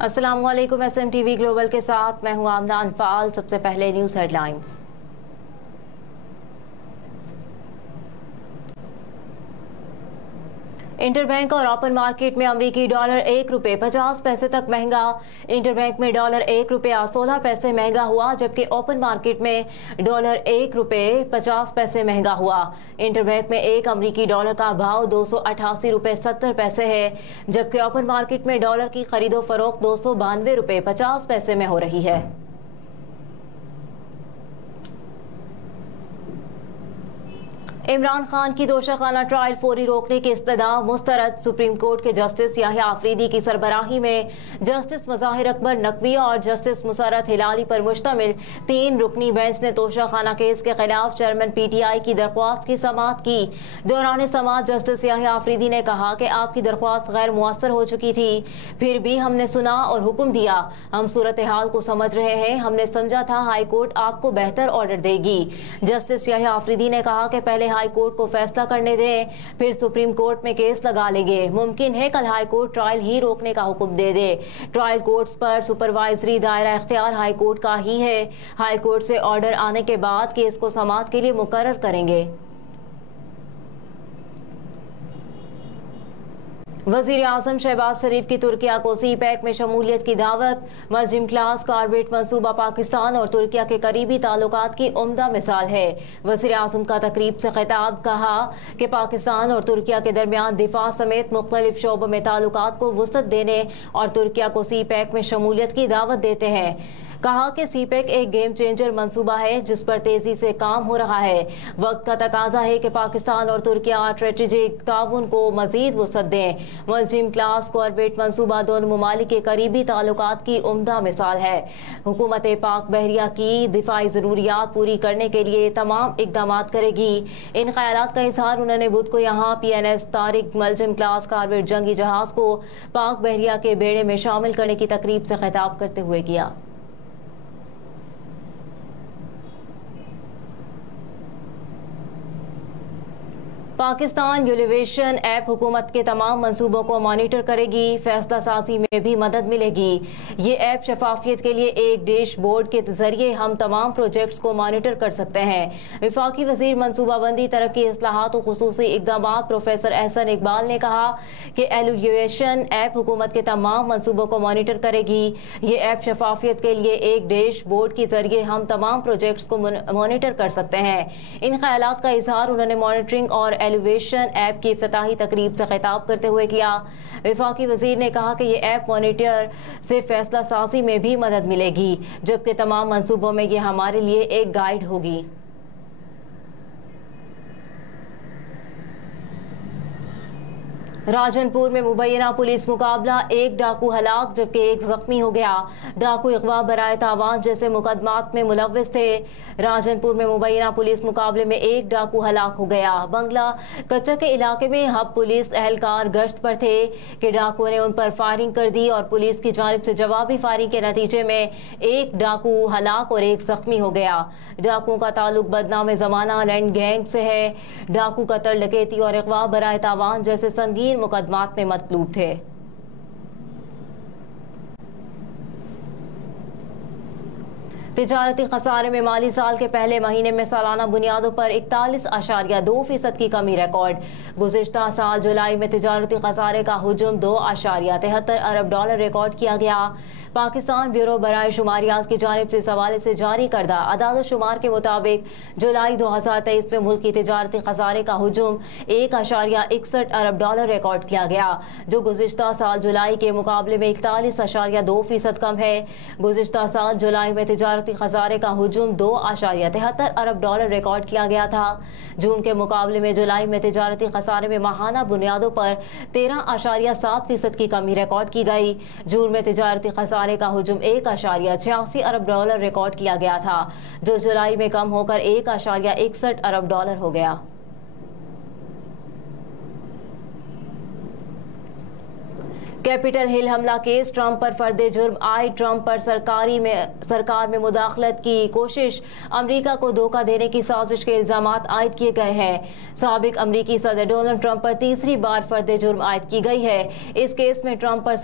अस्सलाम वालेकुम। SMTV global के साथ मैं हूं आमना अनफाल। सबसे पहले न्यूज़ हेडलाइंस। इंटरबैंक और ओपन मार्केट में अमरीकी डॉलर ₹1.50 तक महंगा। इंटरबैंक में डॉलर ₹1.16 महंगा हुआ, जबकि ओपन मार्केट में डॉलर ₹1.50 महंगा हुआ। इंटरबैंक में एक अमरीकी डॉलर का भाव ₹288.70 है, जबकि ओपन मार्केट में डॉलर की खरीदो फरोख्त ₹292.50 में हो रही है। इमरान खान की तोशाखाना ट्रायल फौरी रोकने की इस्तदा मुस्तरद। सुप्रीम कोर्ट के जस्टिस याहिया आफरीदी की सरबराही में जस्टिस मज़ाहिर अकबर नकवी और जस्टिस मुसर्रत हिलाली पर मुश्तमिल 3 रुकनी बेंच ने तोशाखाना केस के खिलाफ चेयरमैन PTI की दरख्वास्त की समाअत की। दौरान समाअत जस्टिस याहिया आफरीदी ने कहा कि आपकी दरख्वास्त गैर मुअस्सर हो चुकी थी, फिर भी हमने सुना और हुक्म दिया। हम सूरत हाल को समझ रहे हैं। हमने समझा था हाई कोर्ट आपको बेहतर ऑर्डर देगी। जस्टिस याहिया आफरीदी ने कहा कि पहले हाई कोर्ट को फैसला करने दें, फिर सुप्रीम कोर्ट में केस लगा लेंगे। मुमकिन है कल हाई कोर्ट ट्रायल ही रोकने का हुक्म दे दे। ट्रायल कोर्ट्स पर सुपरवाइजरी दायरा इख्तियार हाई कोर्ट का ही है। हाई कोर्ट से ऑर्डर आने के बाद केस को समाअत के लिए मुकर्रर करेंगे। वज़ीर आज़म शहबाज शरीफ की तुर्किया को CPEC में शमूलियत की दावत। मल्जिम क्लास कार्बेट मंसूबा पाकिस्तान और तुर्किया के करीबी ताल्लुकात की उम्दा मिसाल है। वज़ीर आज़म का तकरीब से खिताब कहा कि पाकिस्तान और तुर्किया के दरमियान दिफा समेत मुख्तलिफ शोबों में ताल्लुकात को वुसअत देने और तुर्किया को CPEC में शमूलियत की दावत देते हैं। कहा कि CPEC एक गेम चेंजर मंसूबा है जिस पर तेजी से काम हो रहा है। वक्त का तकाजा है कि पाकिस्तान और तुर्किया स्ट्रेटेजिक ताउन को मजीद वुसअत दें। मल्जिम क्लास कॉर्बेट मंसूबा दोनों ममालिक के करीबी ताल्लुकात की उम्दा मिसाल है। हुकूमत पाक बहरिया की दिफाई ज़रूरियात पूरी करने के लिए तमाम इकदाम करेगी। इन ख्यालात का इजहार उन्होंने बुध को यहाँ PNS तारिक मल्जिम क्लास कॉर्बेट जंगी जहाज को पाक बहरिया के बेड़े में शामिल करने की तकरीब से खिताब करते हुए किया। पाकिस्तान यूलिवेशन ऐप हुकूमत के तमाम मंसूबों को मॉनिटर करेगी। फैसला साजी में भी मदद मिलेगी। ये ऐप शफाफियत के लिए एक डैशबोर्ड के जरिए हम तमाम प्रोजेक्ट्स को मॉनिटर कर सकते हैं। वफाकी वजीर मनसूबाबंदी तरक्की इस्लाहात और खुसूसी इकदाम प्रोफेसर एहसन इकबाल ने कहा कि यूलिवेशन ऐप हुकूमत के तमाम मंसूबों को मॉनिटर करेगी। ये ऐप शफाफियत के लिए एक डैशबोर्ड के जरिए हम तमाम प्रोजेक्ट्स को मॉनिटर कर सकते हैं। इन ख्यालात का इजहार उन्होंने मॉनिटरिंग और एलिवेशन ऐप की इफ्तिताही तकरीब से खिताब करते हुए किया। वफाकी वजीर ने कहा कि ये ऐप मॉनिटर से फैसला साजी में भी मदद मिलेगी, जबकि तमाम मंसूबों में ये हमारे लिए एक गाइड होगी। राजनपुर में मुबैना पुलिस मुकाबला, एक डाकू हलाक जबकि एक जख्मी हो गया। डाकू अगवा बराए तावान जैसे मुकदमात में मुलव्विस थे। राजनपुर में मुबैना पुलिस मुकाबले में एक डाकू हलाक हो गया। बंगला कच्चा के इलाके में हब पुलिस एहलकार गश्त पर थे कि डाकुओं ने उन पर फायरिंग कर दी और पुलिस की जानिब से जवाबी फायरिंग के नतीजे में एक डाकू हलाक और एक जख्मी हो गया। डाकुओं का ताल्लुक बदनाम जमाना लैंड गैंग से है। डाकू कत्ल, डकैती और अगवा बराए तावान जैसे संगीन मुकदमात में मतलूब थे। तिजारती खसारे में माली साल के पहले महीने में सालाना बुनियादों पर 41.2% की कमी रिकॉर्ड। गुज़िश्ता साल जुलाई में तिजारती खसारे का हुजूम $2.73 अरब रिकॉर्ड किया गया। पाकिस्तान ब्यूरो बराए शुमारियात की जानिब से इस हवाले से जारी करदा अदाद शुमार के मुताबिक जुलाई 2023 में मुल्क की तिजारती खसारे का हुजूम $1.61 अरब रिकॉर्ड किया गया, जो गुज़िश्ता साल जुलाई के मुकाबले में 41.2% कम है। गुज़िश्ता साल जुलाई में तिजारती खसारे का हुजूम $2.73 अरब रिकॉर्ड किया गया था। जून के मुकाबले में जुलाई में तिजारती खसारे में माहाना बुनियादों पर 13.7% की कमी रिकॉर्ड की गई। जून में तिजारती खसारे का हुजूम $1.86 अरब रिकॉर्ड किया गया था, जो जुलाई में कम होकर $1.61 अरब हो गया। कैपिटल हिल हमला केस, ट्रंप पर फर्दे जुर्म आयद। ट्रंप पर सरकार में मुदाखलत की कोशिश, अमेरिका को धोखा देने की साजिश के इल्जाम आयद किए गए हैं। साबिक अमेरिकी सदर डोनाल्ड ट्रंप पर तीसरी बार फर्दे जुर्म आयद की गई है। इस केस में ट्रंप पर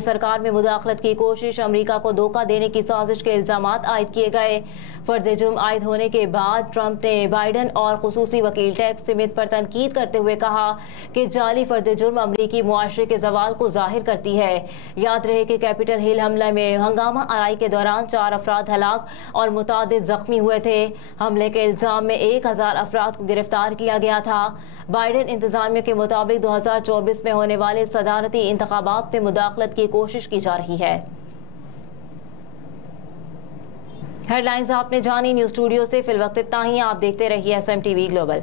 सरकार में मुदाखलत की कोशिश, अमेरिका को धोखा देने की साजिश के इल्जाम आयद किए गए। फर्दे जुर्म आयद होने के बाद ट्रंप ने बाइडन और खुसूसी वकील टैक्स स्मिथ पर तनकीद करते हुए कहा कि जाली फर्दे जुर्म अमेरिकी मुआशरे के जवाल को जाहिर करती है। याद रहे कि कैपिटल हिल हमले में हंगामा आराई के दौरान 4 अफराद हलाक और मुतादिद जख्मी हुए थे। हमले के इल्जाम में 1000 अफराद को गिरफ्तार किया गया था। बाइडन इंतजामिया के मुताबिक 2024 में होने वाले सदारती इंतखाबात में मुदाखलत की कोशिश की जा रही है। हेडलाइंस आपने जानी। न्यूज़ स्टूडियो से फिलवक्त इतना ही। आप देखते रहिए SMTV ग्लोबल।